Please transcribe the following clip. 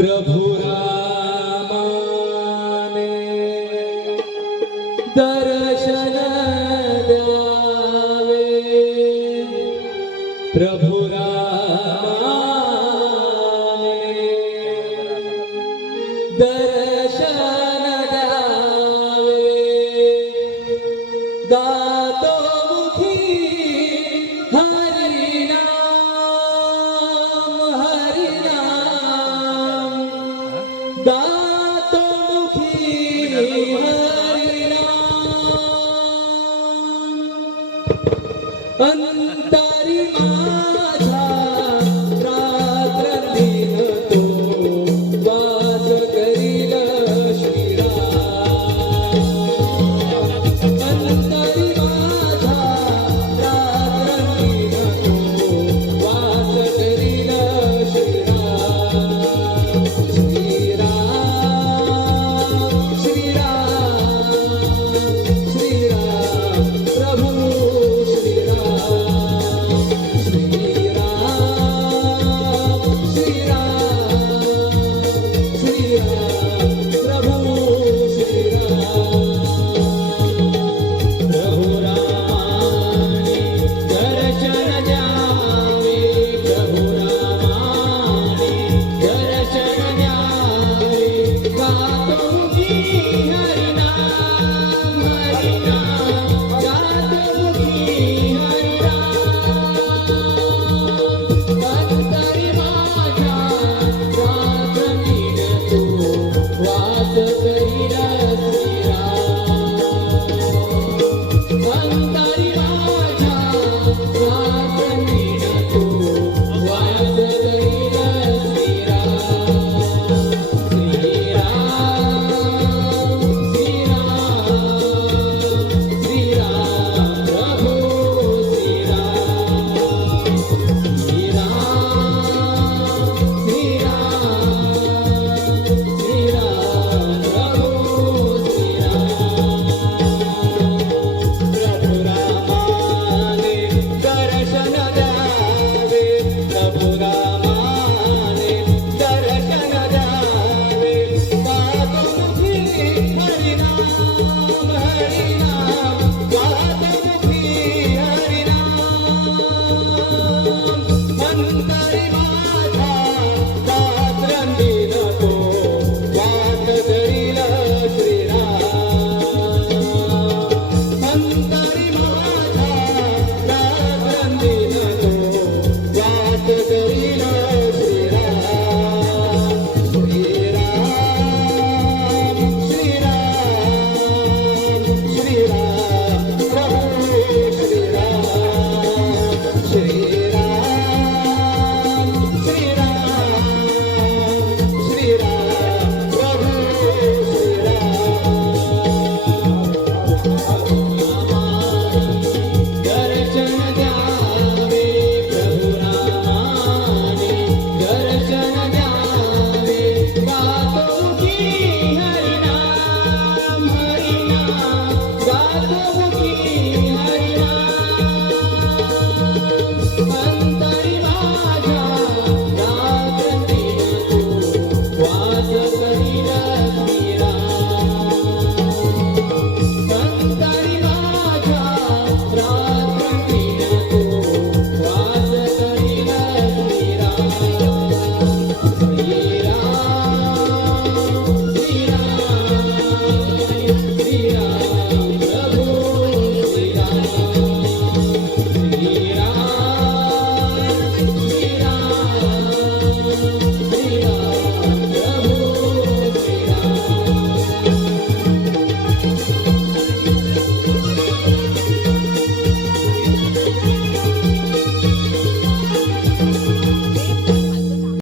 प्रभु रामाने दर्शन द्यावे प्रभु रामाने दर्शन अंतरी माझा